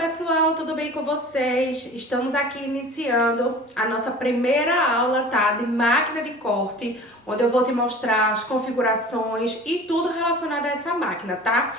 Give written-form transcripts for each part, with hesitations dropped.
pessoal, tudo bem com vocês? Estamos aqui iniciando a nossa primeira aula, tá? De máquina de corte, onde eu vou te mostrar as configurações e tudo relacionado a essa máquina, tá?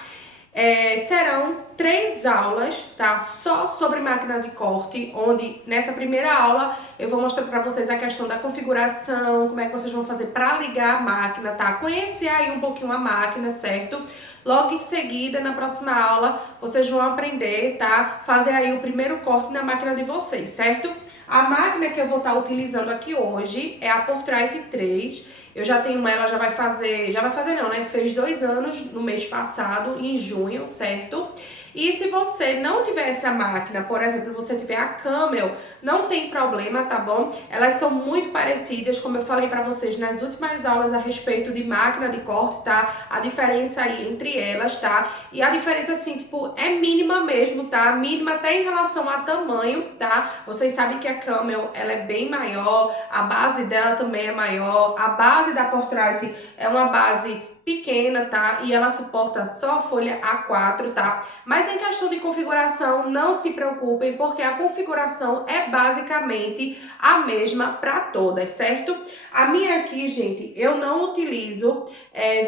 Serão 3 aulas, tá? Só sobre máquina de corte, onde nessa primeira aula eu vou mostrar para vocês a questão da configuração, como é que vocês vão fazer para ligar a máquina, tá? Conhecer aí um pouquinho a máquina, certo? Logo em seguida, na próxima aula, vocês vão aprender, tá? Fazer aí o primeiro corte na máquina de vocês, certo? A máquina que eu vou estar utilizando aqui hoje é a Portrite 3. Eu já tenho ela, já vai fazer não, né? Fez 2 anos no mês passado, em junho, certo? E se você não tiver essa máquina, por exemplo, você tiver a Camel, não tem problema, tá bom? Elas são muito parecidas, como eu falei pra vocês nas últimas aulas a respeito de máquina de corte, tá? A diferença aí entre elas, tá? E a diferença, assim, tipo, é mínima mesmo, tá? Mínima até em relação a tamanho, tá? Vocês sabem que a Camel, ela é bem maior, a base dela também é maior, a base da Portrite é uma base pequena, tá? E ela suporta só folha A4, tá? Mas em questão de configuração, não se preocupem, porque a configuração é basicamente a mesma para todas, certo? A minha aqui, gente, eu não utilizo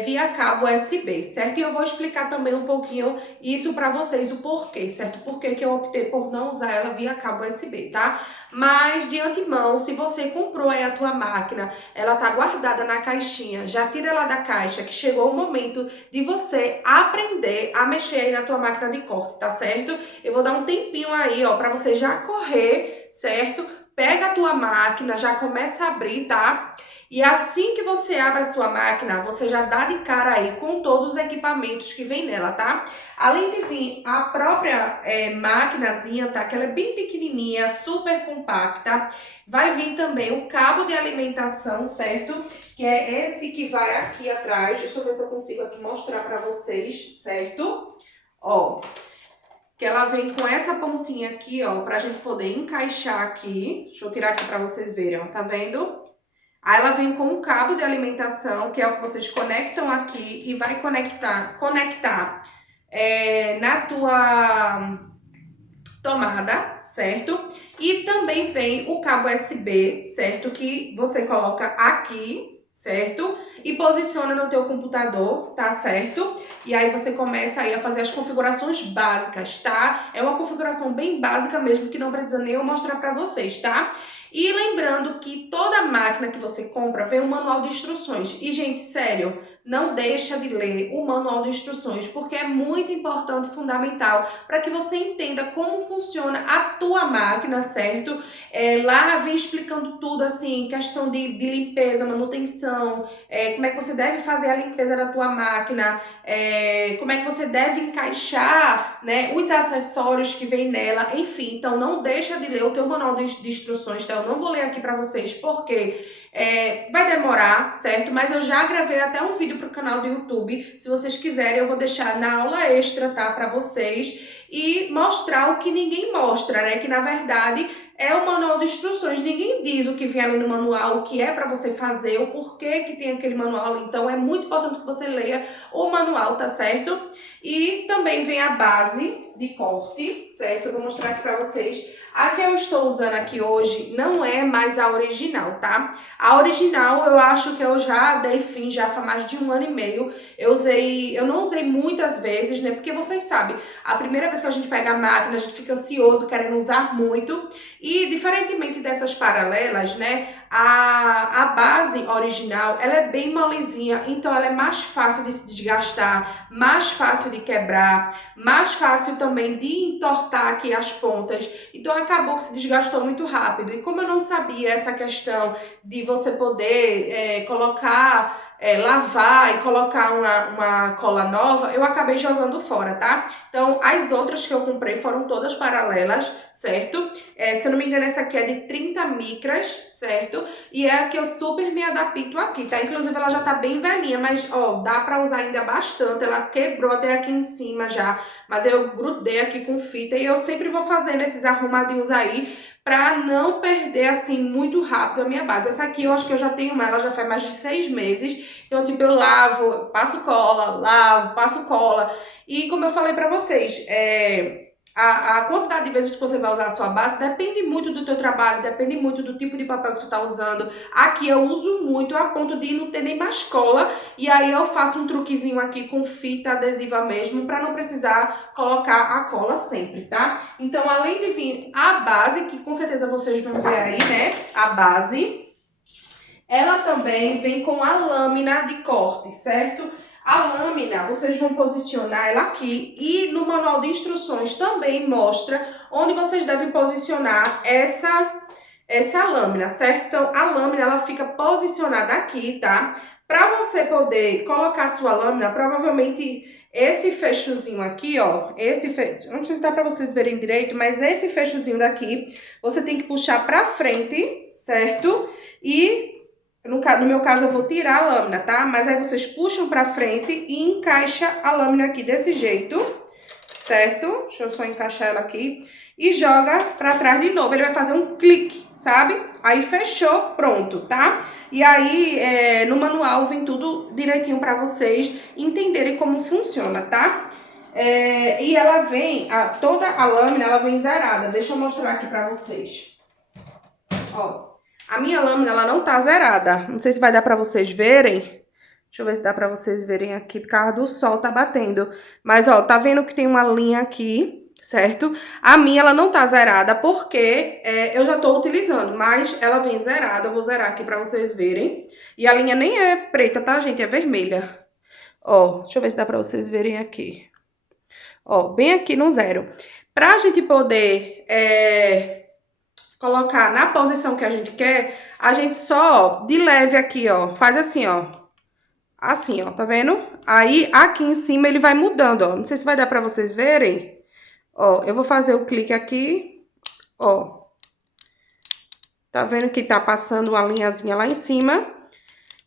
via cabo USB, certo? E eu vou explicar também um pouquinho isso para vocês, o porquê, certo? Por que eu optei por não usar ela via cabo USB, tá? Mas, de antemão, se você comprou aí a tua máquina, ela tá guardada na caixinha, já tira ela da caixa, que chegou o momento de você aprender a mexer aí na tua máquina de corte, tá certo? Eu vou dar um tempinho aí, ó, pra você já correr, certo? Pega a tua máquina, já começa a abrir, tá? E assim que você abre a sua máquina, você já dá de cara aí com todos os equipamentos que vem nela, tá? Além de vir a própria maquinazinha, tá? Que ela é bem pequenininha, super compacta. Vai vir também o cabo de alimentação, certo? Que é esse que vai aqui atrás. Deixa eu ver se eu consigo aqui mostrar pra vocês, certo? Ó, que ela vem com essa pontinha aqui, ó, pra gente poder encaixar aqui. Deixa eu tirar aqui pra vocês verem, ó, tá vendo? Aí ela vem com um cabo de alimentação, que é o que vocês conectam aqui e vai conectar na tua tomada, certo? E também vem o cabo USB, certo? Que você coloca aqui, certo? E posiciona no teu computador, tá certo? E aí você começa aí a fazer as configurações básicas, tá? É uma configuração bem básica mesmo, que não precisa nem eu mostrar pra vocês, tá? E lembrando que toda máquina que você compra vem um manual de instruções. E, gente, sério, não deixa de ler o manual de instruções, porque é muito importante e fundamental para que você entenda como funciona a tua máquina, certo? Lá vem explicando tudo, assim, questão de limpeza, manutenção, como é que você deve fazer a limpeza da tua máquina, como é que você deve encaixar, né, os acessórios que vem nela, enfim. Então, não deixa de ler o teu manual de instruções, tá? Eu não vou ler aqui para vocês porque vai demorar, certo? Mas eu já gravei até um vídeo para o canal do YouTube. Se vocês quiserem, eu vou deixar na aula extra, tá? Para vocês. E mostrar o que ninguém mostra, né? Que na verdade é o manual de instruções. Ninguém diz o que vem ali no manual, o que é para você fazer, o porquê que tem aquele manual. Então é muito importante que você leia o manual, tá certo? E também vem a base de corte, certo? Eu vou mostrar aqui para vocês. A que eu estou usando aqui hoje não é mais a original, tá? A original eu acho que eu já dei fim já faz mais de 1 ano e meio. Eu não usei muitas vezes, né? Porque vocês sabem, a primeira vez que a gente pega a máquina, a gente fica ansioso, querendo usar muito. E diferentemente dessas paralelas, né? A base original, ela é bem molezinha, então ela é mais fácil de se desgastar, mais fácil de quebrar, mais fácil também de entortar aqui as pontas. Então acabou que se desgastou muito rápido. E como eu não sabia essa questão de você poder lavar e colocar uma cola nova, eu acabei jogando fora, tá? Então, as outras que eu comprei foram todas paralelas, certo? Se eu não me engano, essa aqui é de 30 micras, certo? E é a que eu super me adapto aqui, tá? Inclusive, ela já tá bem velhinha, mas, ó, dá pra usar ainda bastante. Ela quebrou até aqui em cima já, mas eu grudei aqui com fita e eu sempre vou fazendo esses arrumadinhos aí pra não perder, assim, muito rápido a minha base. Essa aqui eu acho que eu já tenho ela já faz mais de 6 meses. Então, tipo, eu lavo, passo cola, lavo, passo cola. E como eu falei pra vocês, A quantidade de vezes que você vai usar a sua base depende muito do teu trabalho, depende muito do tipo de papel que tu tá usando. Aqui eu uso muito a ponto de não ter nem mais cola, e aí eu faço um truquezinho aqui com fita adesiva mesmo, para não precisar colocar a cola sempre, tá? Então, além de vir a base, que com certeza vocês vão ver aí, né, a base, ela também vem com a lâmina de corte, certo? A lâmina, vocês vão posicionar ela aqui e no manual de instruções também mostra onde vocês devem posicionar essa lâmina, certo? Então, a lâmina, ela fica posicionada aqui, tá? Para você poder colocar a sua lâmina, provavelmente esse fechozinho aqui, ó, não sei se dá para vocês verem direito, mas esse fechozinho daqui, você tem que puxar para frente, certo? E no meu caso, eu vou tirar a lâmina, tá? Mas aí vocês puxam pra frente e encaixa a lâmina aqui desse jeito, certo? Deixa eu só encaixar ela aqui. E joga pra trás de novo. Ele vai fazer um clique, sabe? Aí fechou, pronto, tá? E aí, no manual vem tudo direitinho pra vocês entenderem como funciona, tá? E ela vem, toda a lâmina, ela vem zerada. Deixa eu mostrar aqui pra vocês. Ó. A minha lâmina, ela não tá zerada. Não sei se vai dar pra vocês verem. Deixa eu ver se dá pra vocês verem aqui, por causa do sol tá batendo. Mas, ó, tá vendo que tem uma linha aqui, certo? A minha, ela não tá zerada porque eu já tô utilizando, mas ela vem zerada. Eu vou zerar aqui pra vocês verem. E a linha nem é preta, tá, gente? É vermelha. Ó, deixa eu ver se dá pra vocês verem aqui. Ó, bem aqui no zero. Pra gente poder colocar na posição que a gente quer, a gente só, de leve aqui, ó, faz assim, ó. Assim, ó, tá vendo? Aí, aqui em cima, ele vai mudando, ó. Não sei se vai dar pra vocês verem. Ó, eu vou fazer o clique aqui, ó. Tá vendo que tá passando uma linhazinha lá em cima,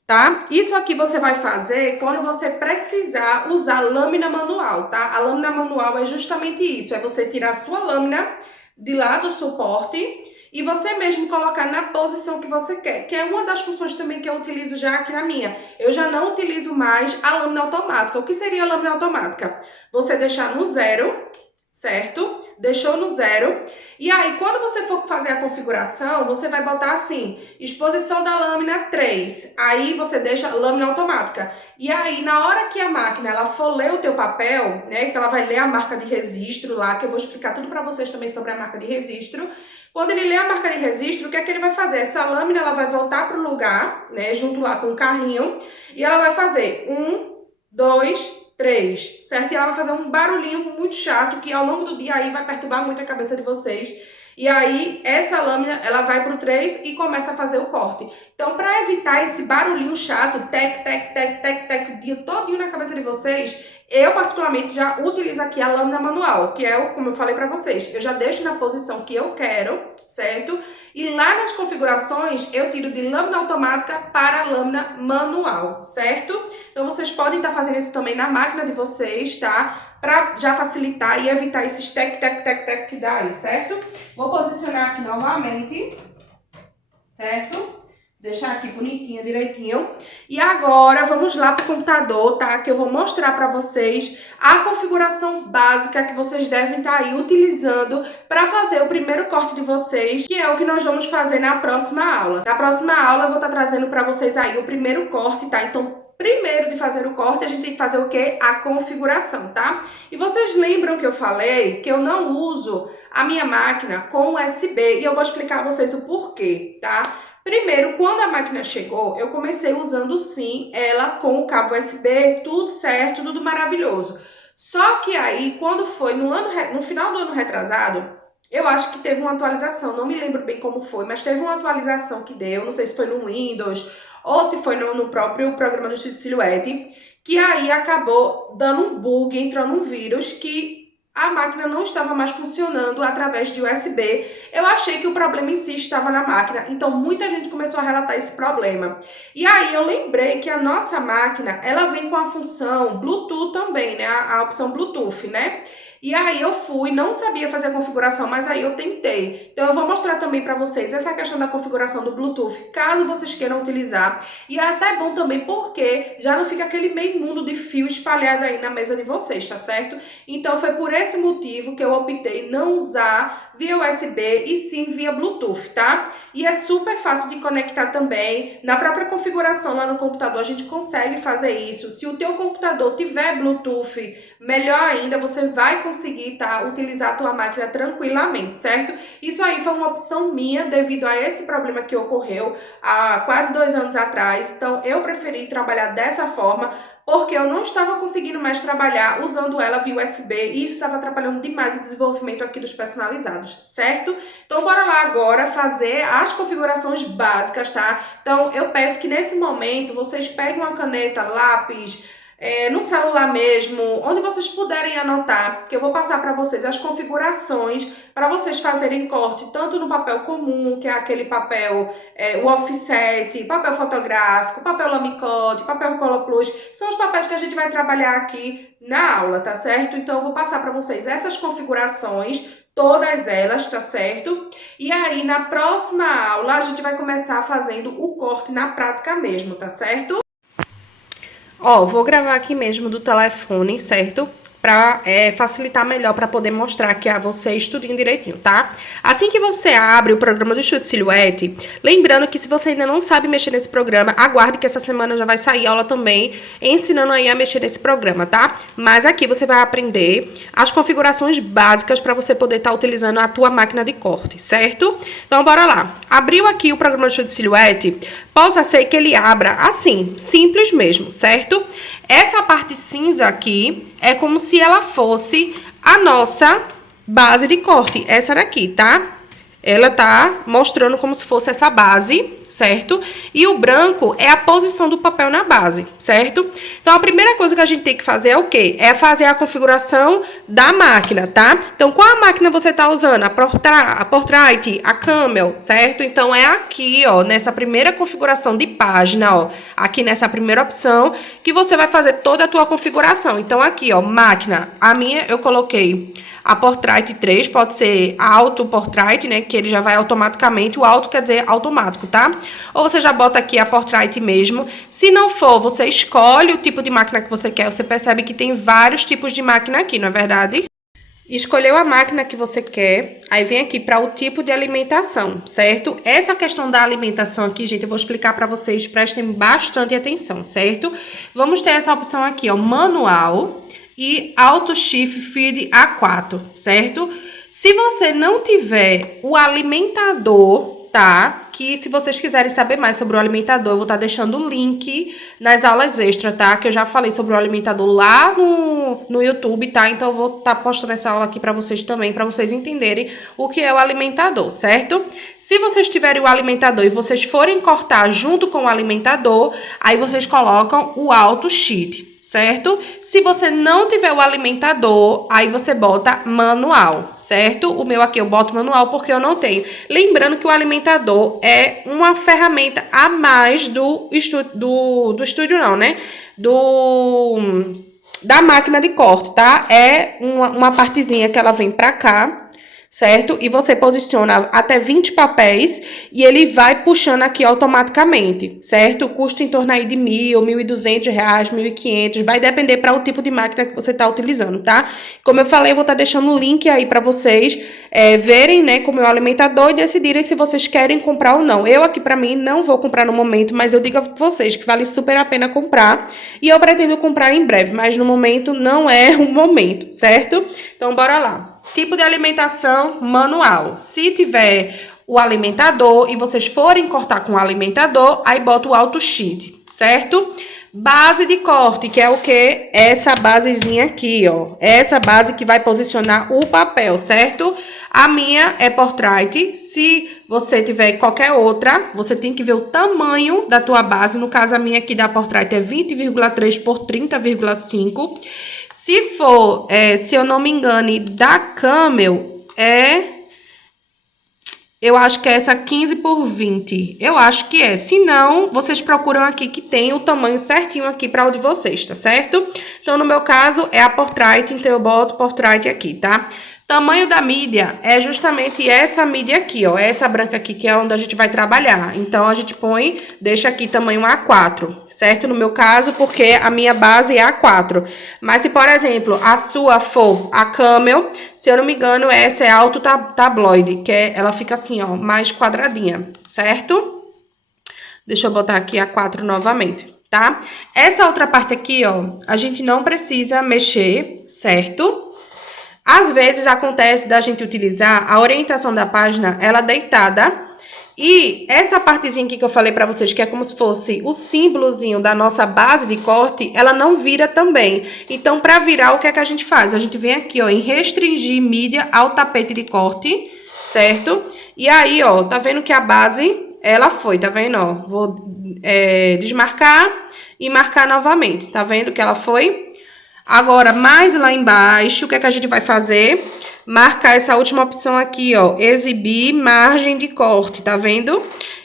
tá? Isso aqui você vai fazer quando você precisar usar lâmina manual, tá? A lâmina manual é justamente isso, é você tirar a sua lâmina de lá do suporte e você mesmo colocar na posição que você quer, que é uma das funções também que eu utilizo já aqui na minha. Eu já não utilizo mais a lâmina automática. O que seria a lâmina automática? Você deixar no zero, certo? Deixou no zero. E aí, quando você for fazer a configuração, você vai botar assim, exposição da lâmina 3. Aí, você deixa lâmina automática. E aí, na hora que a máquina ela for ler o teu papel, né, que ela vai ler a marca de registro lá, que eu vou explicar tudo pra vocês também sobre a marca de registro. Quando ele lê a marca de registro, o que é que ele vai fazer? Essa lâmina, ela vai voltar pro lugar, né, junto lá com o carrinho, e ela vai fazer 1, 2, 3, certo? E ela vai fazer um barulhinho muito chato que ao longo do dia aí vai perturbar muito a cabeça de vocês. E aí, essa lâmina, ela vai pro 3 e começa a fazer o corte. Então, para evitar esse barulhinho chato, tec, tec, tec, tec, tec, o dia todinho na cabeça de vocês, eu particularmente já utilizo aqui a lâmina manual, que é, como eu falei para vocês, eu já deixo na posição que eu quero, certo? E lá nas configurações, eu tiro de lâmina automática para lâmina manual, certo? Então, vocês podem estar fazendo isso também na máquina de vocês, tá? Para já facilitar e evitar esses tec, tec, tec, tec que dá aí, certo? Vou posicionar aqui novamente, certo? Deixar aqui bonitinho, direitinho. E agora, vamos lá pro computador, tá? Que eu vou mostrar para vocês a configuração básica que vocês devem estar aí utilizando para fazer o primeiro corte de vocês, que é o que nós vamos fazer na próxima aula. Na próxima aula, eu vou estar trazendo para vocês aí o primeiro corte, tá? Então, primeiro de fazer o corte, a gente tem que fazer o quê? A configuração, tá? E vocês lembram que eu falei que eu não uso a minha máquina com USB e eu vou explicar a vocês o porquê, tá? Primeiro, quando a máquina chegou, eu comecei usando sim ela com o cabo USB, tudo certo, tudo maravilhoso. Só que aí, quando foi no final do ano retrasado, eu acho que teve uma atualização, não me lembro bem como foi, mas teve uma atualização que deu, não sei se foi no Windows ou se foi no próprio programa do Estúdio Silhouette, que aí acabou dando um bug, entrando um vírus que a máquina não estava mais funcionando através de USB. Eu achei que o problema em si estava na máquina, então muita gente começou a relatar esse problema. E aí eu lembrei que a nossa máquina, ela vem com a função Bluetooth também, né? A opção Bluetooth, né? E aí eu fui, não sabia fazer a configuração, mas aí eu tentei. Então eu vou mostrar também para vocês essa questão da configuração do Bluetooth, caso vocês queiram utilizar. E é até bom também porque já não fica aquele meio mundo de fio espalhado aí na mesa de vocês, tá certo? Então foi por esse motivo que eu optei não usar via USB e sim via Bluetooth, tá? E é super fácil de conectar também. Na própria configuração lá no computador a gente consegue fazer isso. Se o teu computador tiver Bluetooth, melhor ainda, você vai conseguir, tá, utilizar a tua máquina tranquilamente, certo? Isso aí foi uma opção minha devido a esse problema que ocorreu há quase 2 anos atrás. Então eu preferi trabalhar dessa forma, porque eu não estava conseguindo mais trabalhar usando ela via USB e isso estava atrapalhando demais o desenvolvimento aqui dos personalizados, certo? Então bora lá agora fazer as configurações básicas, tá? Então eu peço que nesse momento vocês peguem uma caneta, lápis, no celular mesmo, onde vocês puderem anotar, que eu vou passar para vocês as configurações para vocês fazerem corte, tanto no papel comum, que é aquele papel, o offset, papel fotográfico, papel lamicote, papel Color Plus, são os papéis que a gente vai trabalhar aqui na aula, tá certo? Então eu vou passar para vocês essas configurações, todas elas, tá certo? E aí na próxima aula a gente vai começar fazendo o corte na prática mesmo, tá certo? Ó, vou gravar aqui mesmo do telefone, certo? Pra facilitar melhor, pra poder mostrar aqui a vocês tudinho direitinho, tá? Assim que você abre o programa do Chute Silhouette, lembrando que se você ainda não sabe mexer nesse programa, aguarde que essa semana já vai sair aula também, ensinando aí a mexer nesse programa, tá? Mas aqui você vai aprender as configurações básicas pra você poder estar utilizando a tua máquina de corte, certo? Então, bora lá. Abriu aqui o programa do Chute Silhouette, possa ser que ele abra assim, simples mesmo, certo? Essa parte cinza aqui é como se ela fosse a nossa base de corte. Essa daqui, tá? Ela tá mostrando como se fosse essa base, certo? E o branco é a posição do papel na base, certo? Então, a primeira coisa que a gente tem que fazer é o quê? É fazer a configuração da máquina, tá? Então, qual a máquina você tá usando? A Portrait, a Camel, certo? Então, é aqui, ó, nessa primeira configuração de página, ó, aqui nessa primeira opção, que você vai fazer toda a tua configuração. Então, aqui, ó, máquina, a minha eu coloquei a Portrait 3, pode ser Auto Portrait, né, que ele já vai automaticamente, o auto quer dizer automático, tá? Ou você já bota aqui a Portrait mesmo. Se não for, você escolhe o tipo de máquina que você quer. Você percebe que tem vários tipos de máquina aqui, não é verdade? Escolheu a máquina que você quer, aí vem aqui para o tipo de alimentação, certo? Essa questão da alimentação aqui, gente, eu vou explicar para vocês, prestem bastante atenção, certo? Vamos ter essa opção aqui, ó, manual e Auto Shift Feed A4, certo? Se você não tiver o alimentador, tá? Que se vocês quiserem saber mais sobre o alimentador, eu vou estar deixando o link nas aulas extras, tá? Que eu já falei sobre o alimentador lá no YouTube, tá? Então eu vou estar postando essa aula aqui para vocês também, para vocês entenderem o que é o alimentador, certo? Se vocês tiverem o alimentador e vocês forem cortar junto com o alimentador, aí vocês colocam o Auto Sheet, certo? Se você não tiver o alimentador, aí você bota manual, certo? O meu aqui eu boto manual porque eu não tenho. Lembrando que o alimentador é uma ferramenta a mais do estúdio não, né? Da máquina de corte, tá? É uma partezinha que ela vem pra cá, certo? E você posiciona até 20 papéis e ele vai puxando aqui automaticamente, certo? Custa em torno aí de R$1.000, R$1.200, R$1.500, vai depender para o tipo de máquina que você está utilizando, tá? Como eu falei, eu vou estar deixando o link aí para vocês verem, né, como é o alimentador e decidirem se vocês querem comprar ou não. Eu aqui, para mim, não vou comprar no momento, mas eu digo a vocês que vale super a pena comprar e eu pretendo comprar em breve, mas no momento não é o momento, certo? Então, bora lá. Tipo de alimentação manual. Se tiver o alimentador e vocês forem cortar com o alimentador, aí bota o Auto Sheet, certo? Base de corte, que é o quê? Essa basezinha aqui, ó. Essa base que vai posicionar o papel, certo? A minha é Portrait. Se você tiver qualquer outra, você tem que ver o tamanho da tua base. No caso, a minha aqui da Portrait é 20,3 por 30,5. Se for, se eu não me engane, da Camel, Eu acho que é essa 15x20. Eu acho que é. Se não, vocês procuram aqui que tem o tamanho certinho aqui para o de vocês, tá certo? Então, no meu caso, é a Portrait, então eu boto Portrait aqui, tá? Tamanho da mídia é justamente essa mídia aqui, ó. Essa branca aqui, que é onde a gente vai trabalhar. Então, a gente põe, deixa aqui tamanho A4, certo? No meu caso, porque a minha base é A4. Mas se, por exemplo, a sua for a Camel, se eu não me engano, essa é alto tabloide, que ela fica assim, ó, mais quadradinha, certo? Deixa eu botar aqui A4 novamente, tá? Essa outra parte aqui, ó, a gente não precisa mexer, certo? Às vezes acontece da gente utilizar a orientação da página, ela deitada, e essa partezinha aqui que eu falei para vocês, que é como se fosse o símbolozinho da nossa base de corte, ela não vira também. Então, para virar, o que é que a gente faz? A gente vem aqui, ó, em restringir mídia ao tapete de corte, certo? E aí, ó, tá vendo que a base, ela foi, tá vendo, ó? Vou desmarcar e marcar novamente, tá vendo que ela foi? Agora, mais lá embaixo, o que é que a gente vai fazer? Marcar essa última opção aqui, ó, exibir margem de corte, tá vendo?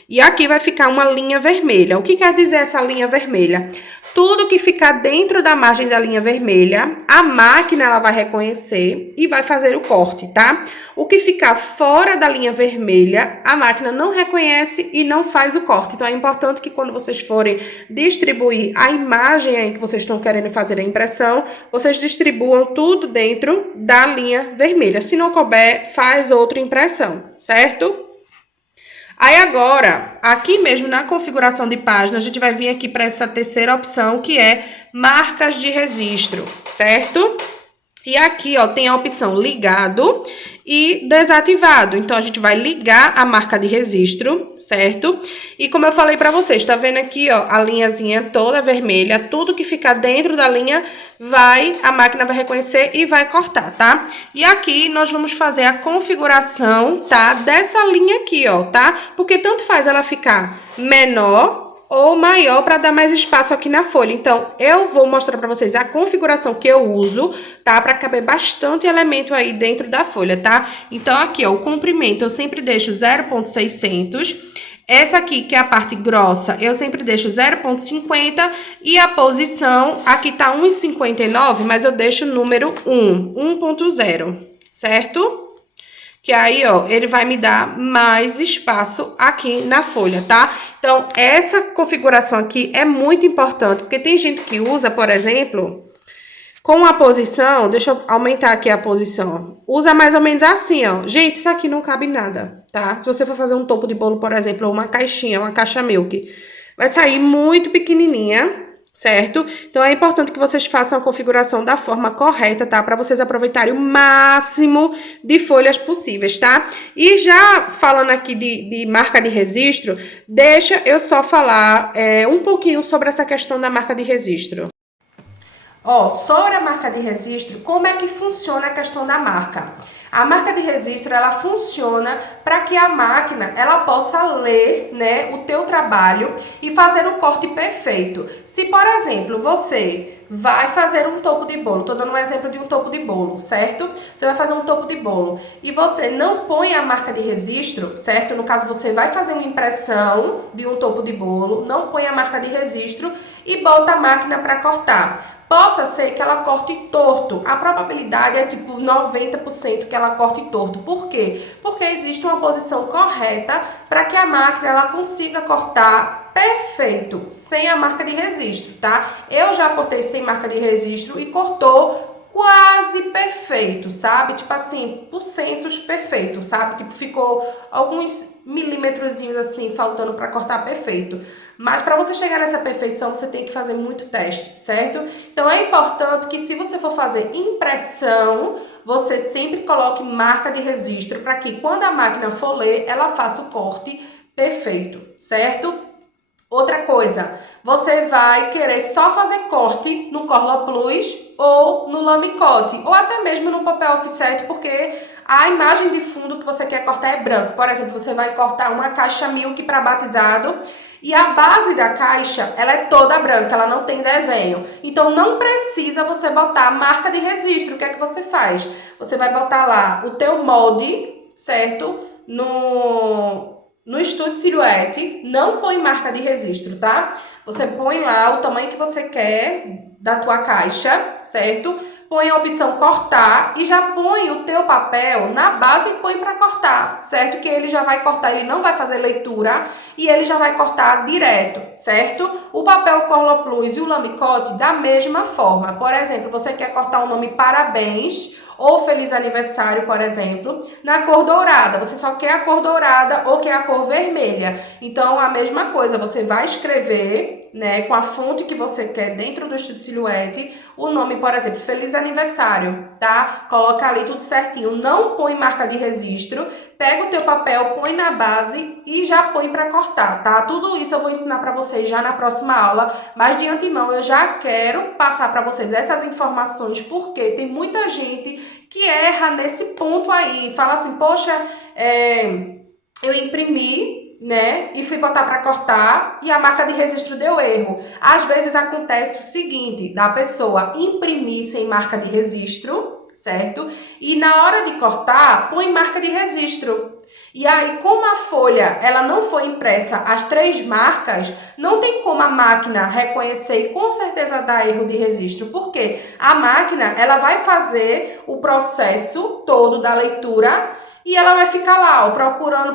E aqui vai ficar uma linha vermelha. O que quer dizer essa linha vermelha? Tudo que ficar dentro da margem da linha vermelha, a máquina ela vai reconhecer e vai fazer o corte, tá? O que ficar fora da linha vermelha, a máquina não reconhece e não faz o corte. Então, é importante que quando vocês forem distribuir a imagem aí que vocês estão querendo fazer a impressão, vocês distribuam tudo dentro da linha vermelha. Se não couber, faz outra impressão, certo? Aí agora, aqui mesmo na configuração de página, a gente vai vir aqui para essa terceira opção, que é marcas de registro, certo? E aqui, ó, tem a opção ligado e desativado. Então, a gente vai ligar a marca de registro, certo? E como eu falei para vocês, tá vendo aqui, ó, a linhazinha toda vermelha, tudo que ficar dentro da linha a máquina vai reconhecer e vai cortar, tá? E aqui nós vamos fazer a configuração, tá? Dessa linha aqui, ó, tá? Porque tanto faz ela ficar menor ou maior para dar mais espaço aqui na folha. Então, eu vou mostrar para vocês a configuração que eu uso, tá? Para caber bastante elemento aí dentro da folha, tá? Então, aqui, ó, o comprimento eu sempre deixo 0,600. Essa aqui, que é a parte grossa, eu sempre deixo 0,50 e a posição, aqui tá 1,59, mas eu deixo o número 1.0, certo? Que aí, ó, ele vai me dar mais espaço aqui na folha, tá? Então, essa configuração aqui é muito importante, porque tem gente que usa, por exemplo, com a posição, deixa eu aumentar aqui a posição, usa mais ou menos assim, ó. Gente, isso aqui não cabe nada, tá? Se você for fazer um topo de bolo, por exemplo, ou uma caixinha, uma caixa milk, vai sair muito pequenininha, certo? Então, é importante que vocês façam a configuração da forma correta, tá? Para vocês aproveitarem o máximo de folhas possíveis, tá? E já falando aqui de marca de registro, deixa eu só falar um pouquinho sobre essa questão da marca de registro. Ó, sobre a marca de registro, como é que funciona a questão da marca? A marca de registro, ela funciona para que a máquina, ela possa ler, né, o teu trabalho e fazer o corte perfeito. Se, por exemplo, você vai fazer um topo de bolo, tô dando um exemplo de um topo de bolo, certo? Você vai fazer um topo de bolo e você não põe a marca de registro, certo? No caso, você vai fazer uma impressão de um topo de bolo, não põe a marca de registro e bota a máquina para cortar. Possa ser que ela corte torto. A probabilidade é tipo 90% que ela corte torto. Por quê? Porque existe uma posição correta para que a máquina ela consiga cortar perfeito, sem a marca de registro, tá? Eu já cortei sem marca de registro e cortou quase perfeito, sabe? Tipo assim, porcentos perfeito, sabe? Tipo, ficou alguns milímetrozinhos assim, faltando para cortar perfeito. Mas para você chegar nessa perfeição, você tem que fazer muito teste, certo? Então, é importante que se você for fazer impressão, você sempre coloque marca de registro para que quando a máquina for ler, ela faça o corte perfeito, certo? Outra coisa, você vai querer só fazer corte no Corla Plus ou no Lamicote, ou até mesmo no papel offset, porque a imagem de fundo que você quer cortar é branco. Por exemplo, você vai cortar uma caixa milk para batizado e a base da caixa, ela é toda branca, ela não tem desenho. Então, não precisa você botar a marca de registro. O que é que você faz? Você vai botar lá o teu molde, certo? no Estúdio Silhouette, não põe marca de registro, tá? Você põe lá o tamanho que você quer da tua caixa, certo? Põe a opção cortar e já põe o teu papel na base e põe para cortar, certo? Que ele já vai cortar, ele não vai fazer leitura e ele já vai cortar direto, certo? O papel Corla Plus e o Lamicote da mesma forma. Por exemplo, você quer cortar o nome Parabéns ou Feliz Aniversário, por exemplo, na cor dourada. Você só quer a cor dourada ou quer a cor vermelha. Então, a mesma coisa, você vai escrever, né, com a fonte que você quer dentro do Estúdio Silhouette, o nome, por exemplo, Feliz Aniversário, tá? Coloca ali tudo certinho, não põe marca de registro, pega o teu papel, põe na base e já põe para cortar, tá? Tudo isso eu vou ensinar para vocês já na próxima aula, mas de antemão eu já quero passar para vocês essas informações, porque tem muita gente que erra nesse ponto aí, fala assim, poxa, eu imprimi, né, e fui botar para cortar e a marca de registro deu erro. Às vezes acontece o seguinte, da pessoa imprimir sem marca de registro, certo? E na hora de cortar, põe marca de registro. E aí, como a folha ela não foi impressa as 3 marcas, não tem como a máquina reconhecer e com certeza dar erro de registro. Por quê? A máquina ela vai fazer o processo todo da leitura e ela vai ficar lá, ó, procurando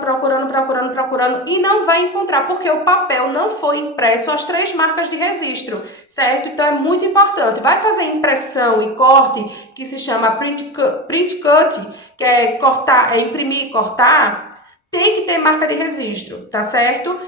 e não vai encontrar, porque o papel não foi impresso as 3 marcas de registro, certo? Então é muito importante. Vai fazer impressão e corte, que se chama print cut, que é cortar, é imprimir e cortar, tem que ter marca de registro, tá certo?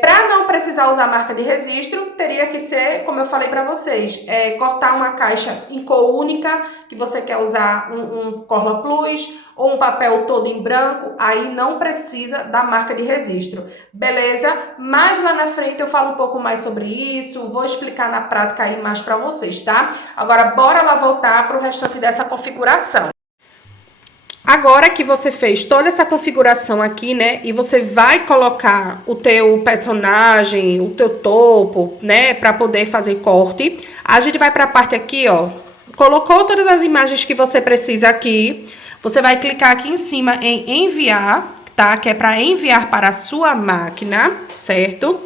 Para não precisar usar marca de registro, teria que ser, como eu falei para vocês, cortar uma caixa em cor única, que você quer usar um Corla Plus ou um papel todo em branco, aí não precisa da marca de registro, beleza? Mas lá na frente eu falo um pouco mais sobre isso, vou explicar na prática aí mais para vocês, tá? Agora, bora lá voltar para o restante dessa configuração. Agora que você fez toda essa configuração aqui, né, e você vai colocar o teu personagem, o teu topo, né, para poder fazer corte, a gente vai para a parte aqui, ó, colocou todas as imagens que você precisa aqui, você vai clicar aqui em cima em enviar, tá, que é para enviar para a sua máquina, certo?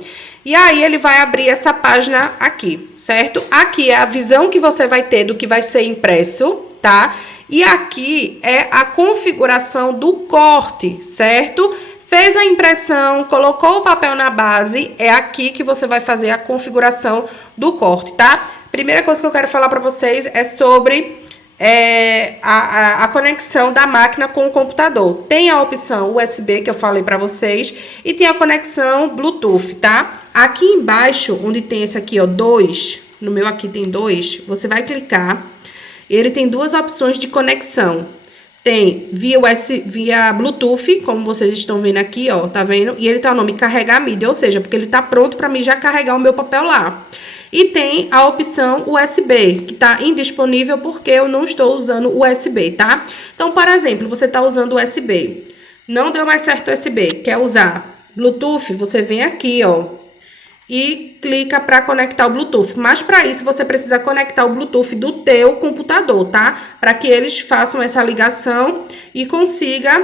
E aí ele vai abrir essa página aqui, certo? Aqui é a visão que você vai ter do que vai ser impresso, tá? E aqui é a configuração do corte, certo? Fez a impressão, colocou o papel na base, é aqui que você vai fazer a configuração do corte, tá? Primeira coisa que eu quero falar para vocês é sobre a conexão da máquina com o computador. Tem a opção USB que eu falei para vocês e tem a conexão Bluetooth, tá? Aqui embaixo, onde tem esse aqui, ó, 2, no meu aqui tem 2, você vai clicar. Ele tem 2 opções de conexão. Tem via Bluetooth, como vocês estão vendo aqui, ó, tá vendo? E ele tá o nome carregar mídia, ou seja, porque ele tá pronto para mim já carregar o meu papel lá. E tem a opção USB, que tá indisponível porque eu não estou usando USB, tá? Então, por exemplo, você tá usando USB. Não deu mais certo o USB, quer usar Bluetooth, você vem aqui, ó, e clica para conectar o Bluetooth. Mas para isso você precisa conectar o Bluetooth do teu computador, tá? Para que eles façam essa ligação e consiga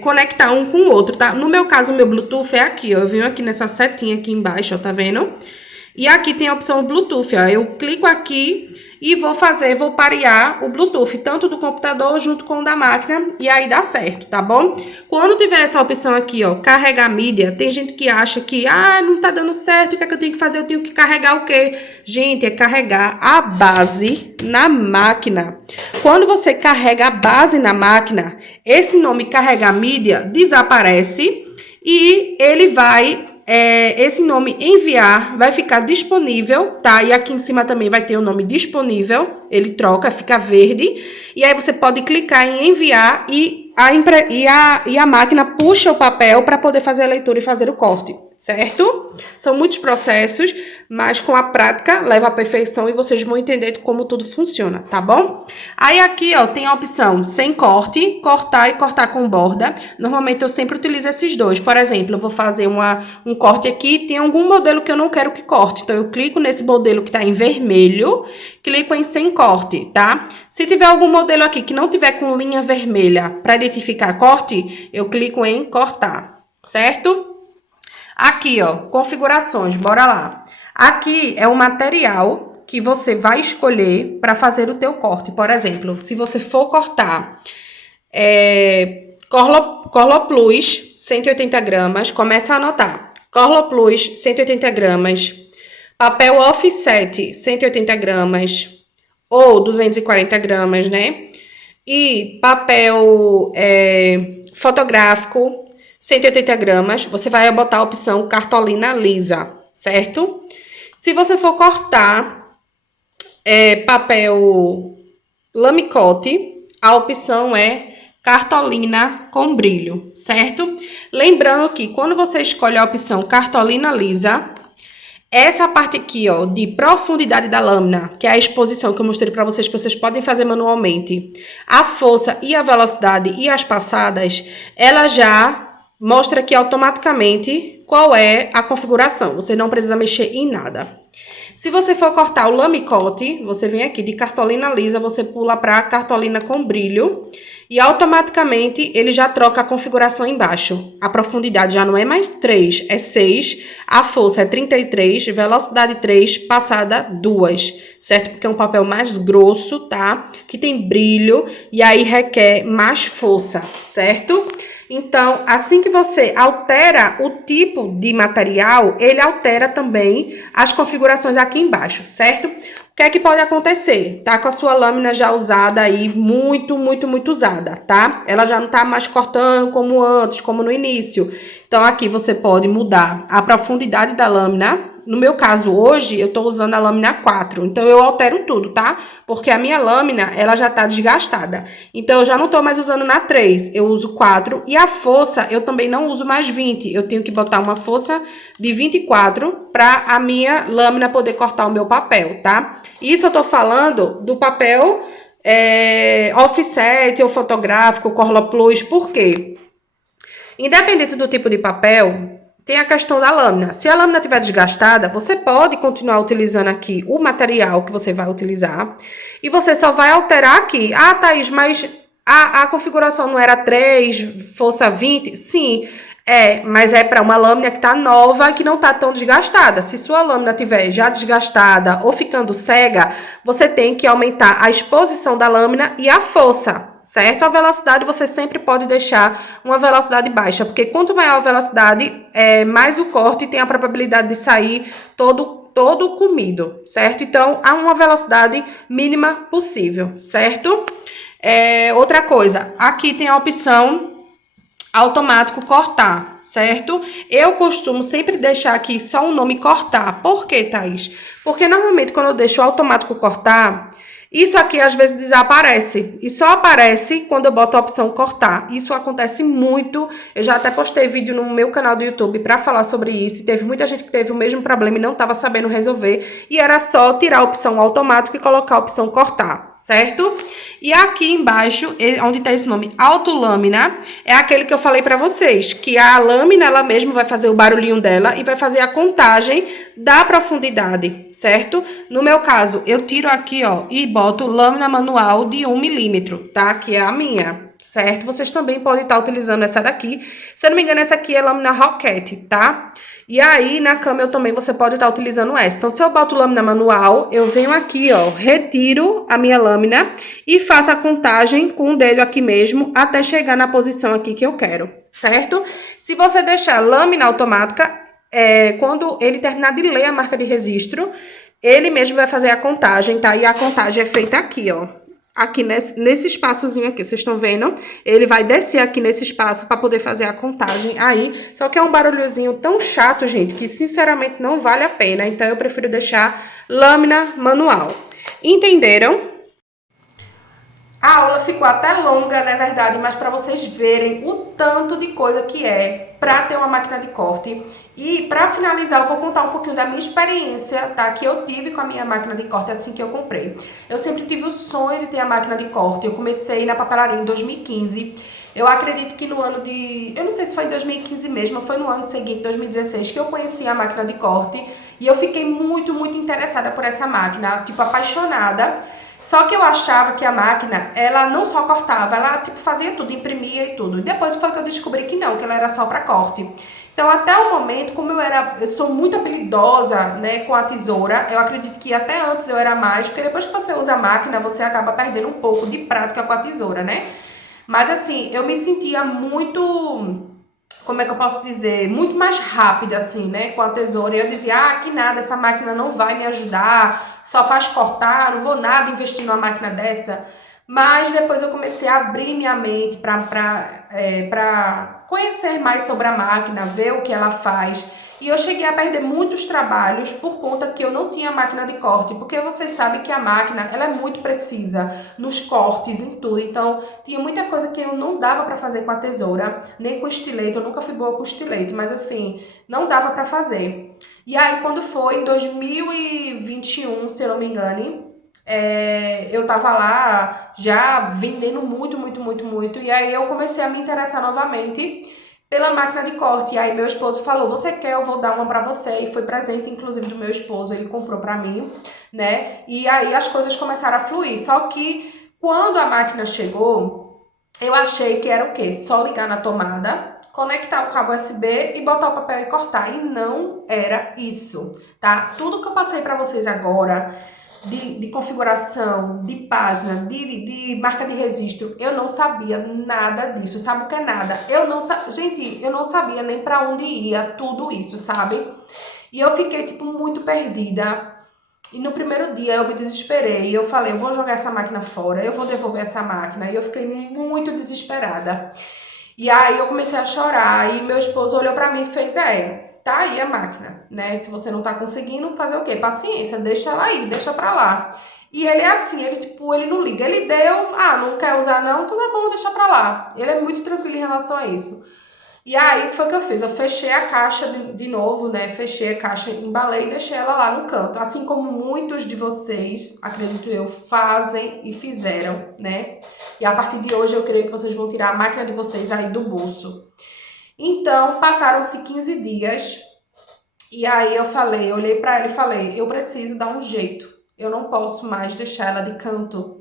conectar um com o outro, tá? No meu caso, o meu Bluetooth é aqui, ó. Eu venho aqui nessa setinha aqui embaixo, ó, tá vendo? E aqui tem a opção Bluetooth, ó. Eu clico aqui e vou parear o Bluetooth, tanto do computador junto com o da máquina, e aí dá certo, tá bom? Quando tiver essa opção aqui, ó, carregar mídia, tem gente que acha que, não tá dando certo, o que é que eu tenho que fazer? Eu tenho que carregar o quê? Gente, é carregar a base na máquina. Quando você carrega a base na máquina, esse nome carregar mídia desaparece e ele vai... esse nome enviar vai ficar disponível, tá? E aqui em cima também vai ter o nome disponível, ele troca, fica verde, e aí você pode clicar em enviar e a máquina puxa o papel para poder fazer a leitura e fazer o corte. certo? São muitos processos, mas com a prática leva à perfeição e vocês vão entender como tudo funciona, tá bom? Aí aqui, ó, tem a opção sem corte, cortar e cortar com borda. Normalmente eu sempre utilizo esses dois. Por exemplo, eu vou fazer um corte aqui, tem algum modelo que eu não quero que corte. Então eu clico nesse modelo que tá em vermelho, clico em sem corte, tá? Se tiver algum modelo aqui que não tiver com linha vermelha para identificar corte, eu clico em cortar, certo? Aqui, ó, configurações, bora lá. Aqui é o material que você vai escolher para fazer o teu corte. Por exemplo, se você for cortar Corloplus 180 gramas, começa a anotar. Corloplus 180 gramas, papel offset 180 gramas ou 240 gramas, né? E papel fotográfico 180 gramas, você vai botar a opção cartolina lisa, certo? Se você for cortar papel lamicote, a opção é cartolina com brilho, certo? Lembrando que quando você escolhe a opção cartolina lisa, essa parte aqui, ó, de profundidade da lâmina, que é a exposição que eu mostrei para vocês, que vocês podem fazer manualmente, a força e a velocidade e as passadas, ela já mostra aqui automaticamente qual é a configuração. Você não precisa mexer em nada. Se você for cortar o lamicote, você vem aqui de cartolina lisa, você pula para cartolina com brilho e automaticamente ele já troca a configuração embaixo. A profundidade já não é mais 3, é 6, a força é 33, velocidade 3, passada 2, certo? Porque é um papel mais grosso, tá? Que tem brilho e aí requer mais força, certo? Então, assim que você altera o tipo de material, ele altera também as configurações aqui embaixo, certo? O que é que pode acontecer? Tá com a sua lâmina já usada aí, muito usada, tá? Ela já não tá mais cortando como antes, como no início. Então, aqui você pode mudar a profundidade da lâmina. No meu caso, hoje, eu tô usando a lâmina 4, então eu altero tudo, tá? Porque a minha lâmina, ela já tá desgastada. Então, eu já não tô mais usando na 3, eu uso 4. E a força, eu também não uso mais 20. Eu tenho que botar uma força de 24 para a minha lâmina poder cortar o meu papel, tá? Isso eu tô falando do papel offset ou fotográfico, Corloplus, por quê? Independente do tipo de papel, tem a questão da lâmina. Se a lâmina estiver desgastada, você pode continuar utilizando aqui o material que você vai utilizar e você só vai alterar aqui. Ah, Thaís, mas a configuração não era 3, força 20? Sim, mas é para uma lâmina que está nova e que não está tão desgastada. Se sua lâmina estiver já desgastada ou ficando cega, você tem que aumentar a exposição da lâmina e a força, certo? A velocidade você sempre pode deixar uma velocidade baixa, porque quanto maior a velocidade, mais o corte tem a probabilidade de sair todo comido, certo? Então, há uma velocidade mínima possível, certo? Outra coisa, aqui tem a opção automático cortar, certo? Eu costumo sempre deixar aqui só o nome cortar. Por quê, Thaís? Porque normalmente quando eu deixo o automático cortar, isso aqui às vezes desaparece. E só aparece quando eu boto a opção cortar. Isso acontece muito. Eu já até postei vídeo no meu canal do YouTube para falar sobre isso. E teve muita gente que teve o mesmo problema e não estava sabendo resolver. E era só tirar a opção automático e colocar a opção cortar, certo? E aqui embaixo, onde está esse nome, autolâmina, é aquele que eu falei para vocês, que a lâmina ela mesma vai fazer o barulhinho dela e vai fazer a contagem da profundidade, certo? No meu caso, eu tiro aqui, ó, e boto lâmina manual de 1 milímetro, tá? Que é a minha, certo? Vocês também podem estar utilizando essa daqui. Se eu não me engano, essa aqui é lâmina Roquette, tá? E aí, na câmera também você pode estar utilizando essa. Então, se eu boto lâmina manual, eu venho aqui, ó, retiro a minha lâmina e faço a contagem com o dedo aqui mesmo até chegar na posição aqui que eu quero, certo? Se você deixar lâmina automática, quando ele terminar de ler a marca de registro, ele mesmo vai fazer a contagem, tá? E a contagem é feita aqui, ó. Aqui nesse espaçozinho aqui, vocês estão vendo? Ele vai descer aqui nesse espaço para poder fazer a contagem aí. Só que é um barulhozinho tão chato, gente, que sinceramente não vale a pena. Então, eu prefiro deixar lâmina manual. Entenderam? A aula ficou até longa, na verdade, mas para vocês verem o tanto de coisa que é para ter uma máquina de corte. E para finalizar, eu vou contar um pouquinho da minha experiência, tá? Que eu tive com a minha máquina de corte assim que eu comprei. Eu sempre tive o sonho de ter a máquina de corte. Eu comecei na papelaria em 2015. Eu acredito que no ano de... Eu não sei se foi em 2015 mesmo, foi no ano seguinte, 2016, que eu conheci a máquina de corte. E eu fiquei muito, muito interessada por essa máquina, tipo, apaixonada. Só que eu achava que a máquina, ela não só cortava, ela tipo fazia tudo, imprimia e tudo. E depois foi que eu descobri que não, que ela era só para corte. Então, até o momento, como eu sou muito habilidosa, né, com a tesoura, eu acredito que até antes eu era mais, porque depois que você usa a máquina, você acaba perdendo um pouco de prática com a tesoura, né? Mas assim, eu me sentia muito, como é que eu posso dizer, muito mais rápida assim, né, com a tesoura. E eu dizia, que nada, essa máquina não vai me ajudar, só faz cortar, não vou nada investir numa máquina dessa. Mas depois eu comecei a abrir minha mente para conhecer mais sobre a máquina, ver o que ela faz. E eu cheguei a perder muitos trabalhos por conta que eu não tinha máquina de corte, porque vocês sabem que a máquina, ela é muito precisa nos cortes, em tudo. Então, tinha muita coisa que eu não dava para fazer com a tesoura, nem com estilete. Eu nunca fui boa com estilete, mas assim, não dava para fazer. E aí, quando foi em 2021, se eu não me engano, eu tava lá já vendendo muito, muito, muito, muito. E aí eu comecei a me interessar novamente pela máquina de corte. E aí meu esposo falou, você quer? Eu vou dar uma pra você. E foi presente, inclusive, do meu esposo. Ele comprou pra mim, né? E aí as coisas começaram a fluir. Só que quando a máquina chegou, eu achei que era o quê? Só ligar na tomada, conectar o cabo USB e botar o papel e cortar. E não era isso, tá? Tudo que eu passei pra vocês agora de configuração, de página, de marca de registro, eu não sabia nada disso. Sabe o que é nada? Gente, eu não sabia nem para onde ia tudo isso, sabe? E eu fiquei, tipo, muito perdida. E no primeiro dia eu me desesperei. Eu falei, eu vou jogar essa máquina fora, eu vou devolver essa máquina. E eu fiquei muito desesperada. E aí eu comecei a chorar. E meu esposo olhou pra mim e fez, tá aí a máquina, né? Se você não tá conseguindo, fazer o quê? Paciência, deixa ela aí, deixa pra lá. E ele é assim, ele não liga. Ele deu, não quer usar não, então é bom deixar pra lá. Ele é muito tranquilo em relação a isso. E aí, o que foi que eu fiz? Eu fechei a caixa de novo, né? Fechei a caixa, embalei e deixei ela lá no canto. Assim como muitos de vocês, acredito eu, fazem e fizeram, né? E a partir de hoje eu creio que vocês vão tirar a máquina de vocês aí do bolso. Então, passaram-se 15 dias e aí eu olhei pra ela e falei, eu preciso dar um jeito. Eu não posso mais deixar ela de canto.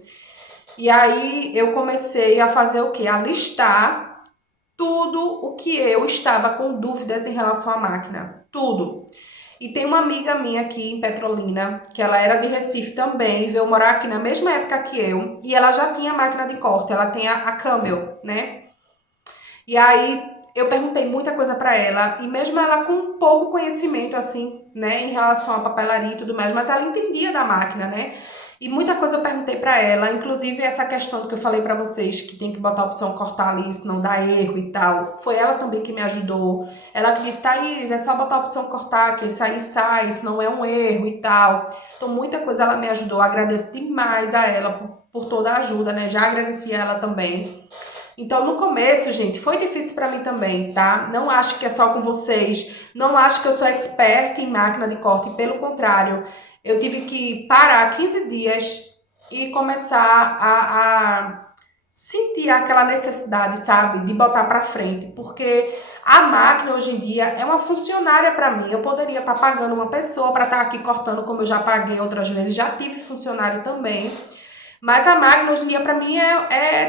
E aí eu comecei a fazer o quê? A listar tudo o que eu estava com dúvidas em relação à máquina. Tudo. E tem uma amiga minha aqui em Petrolina, que ela era de Recife também, veio morar aqui na mesma época que eu, e ela já tinha máquina de corte, ela tem a Camel, né? E aí eu perguntei muita coisa pra ela, e mesmo ela com pouco conhecimento, assim, né, em relação à papelaria e tudo mais, mas ela entendia da máquina, né? E muita coisa eu perguntei pra ela, inclusive essa questão que eu falei pra vocês, que tem que botar a opção cortar ali, senão dá erro e tal. Foi ela também que me ajudou. Ela que disse, Thaís, é só botar a opção cortar, que isso aí sai, isso não é um erro e tal. Então muita coisa ela me ajudou, agradeço demais a ela por toda a ajuda, né? Já agradeci a ela também. Então, no começo, gente, foi difícil pra mim também, tá? Não acho que é só com vocês, não acho que eu sou expert em máquina de corte, pelo contrário, eu tive que parar 15 dias e começar a sentir aquela necessidade, sabe, de botar pra frente, porque a máquina hoje em dia é uma funcionária pra mim. Eu poderia estar pagando uma pessoa pra estar aqui cortando, como eu já paguei outras vezes, já tive funcionário também. Mas a máquina hoje em dia pra mim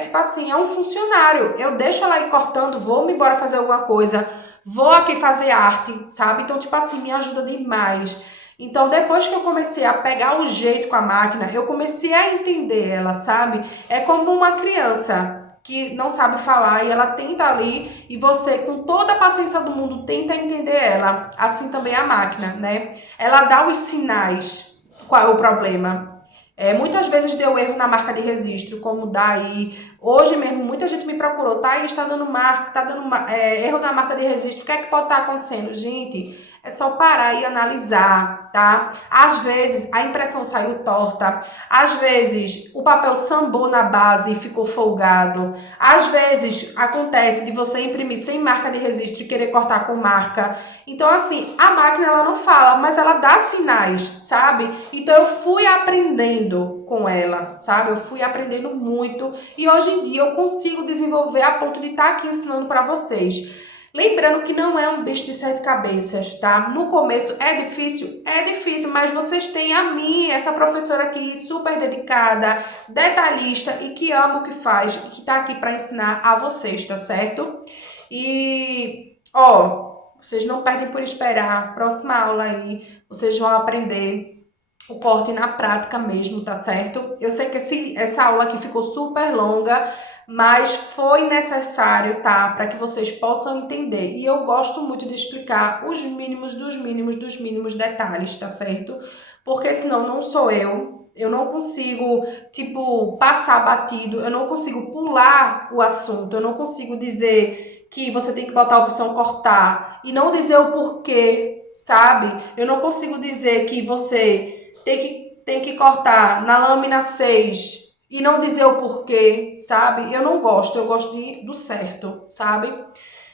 tipo assim, é um funcionário. Eu deixo ela ir cortando, vou me embora fazer alguma coisa, vou aqui fazer arte, sabe? Então, tipo assim, me ajuda demais. Então, depois que eu comecei a pegar o jeito com a máquina, eu comecei a entender ela, sabe? É como uma criança que não sabe falar e ela tenta ali e você, com toda a paciência do mundo, tenta entender ela. Assim também a máquina, né? Ela dá os sinais, qual é o problema. Muitas vezes deu erro na marca de registro, como daí. Hoje mesmo, muita gente me procurou, tá aí, está dando erro na marca de registro, o que é que pode estar acontecendo? Gente, É só parar e analisar, tá? Às vezes a impressão saiu torta, às vezes o papel sambou na base e ficou folgado, às vezes acontece de você imprimir sem marca de registro e querer cortar com marca. Então, assim, a máquina ela não fala, mas ela dá sinais, sabe? Então eu fui aprendendo com ela, sabe? Eu fui aprendendo muito e hoje em dia eu consigo desenvolver a ponto de estar aqui ensinando para vocês. Lembrando que não é um bicho de sete cabeças, tá? No começo é difícil, mas vocês têm a mim, essa professora aqui super dedicada, detalhista e que ama o que faz e que tá aqui para ensinar a vocês, tá certo? E, ó, vocês não perdem por esperar. Próxima aula aí, vocês vão aprender o corte na prática mesmo, tá certo? Eu sei que essa aula aqui ficou super longa, mas foi necessário, tá? Para que vocês possam entender. E eu gosto muito de explicar os mínimos dos mínimos dos mínimos detalhes, tá certo? Porque senão não sou eu. Eu não consigo, tipo, passar batido, eu não consigo pular o assunto, eu não consigo dizer que você tem que botar a opção cortar e não dizer o porquê, sabe? Eu não consigo dizer que você tem que cortar na lâmina 6 e não dizer o porquê, sabe? Eu gosto do certo, sabe?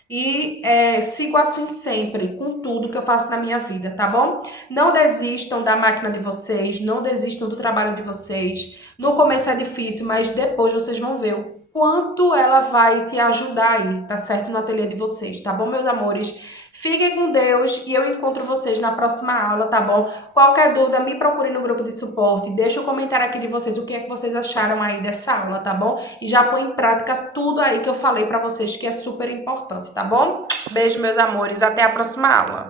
E sigo assim sempre, com tudo que eu faço na minha vida, tá bom? Não desistam da máquina de vocês, não desistam do trabalho de vocês. No começo é difícil, mas depois vocês vão ver o quanto ela vai te ajudar aí, tá certo? No ateliê de vocês, tá bom, meus amores? Fiquem com Deus e eu encontro vocês na próxima aula, tá bom? Qualquer dúvida, me procure no grupo de suporte. Deixa o comentário aqui de vocês, o que é que vocês acharam aí dessa aula, tá bom? E já põe em prática tudo aí que eu falei pra vocês, que é super importante, tá bom? Beijo, meus amores. Até a próxima aula.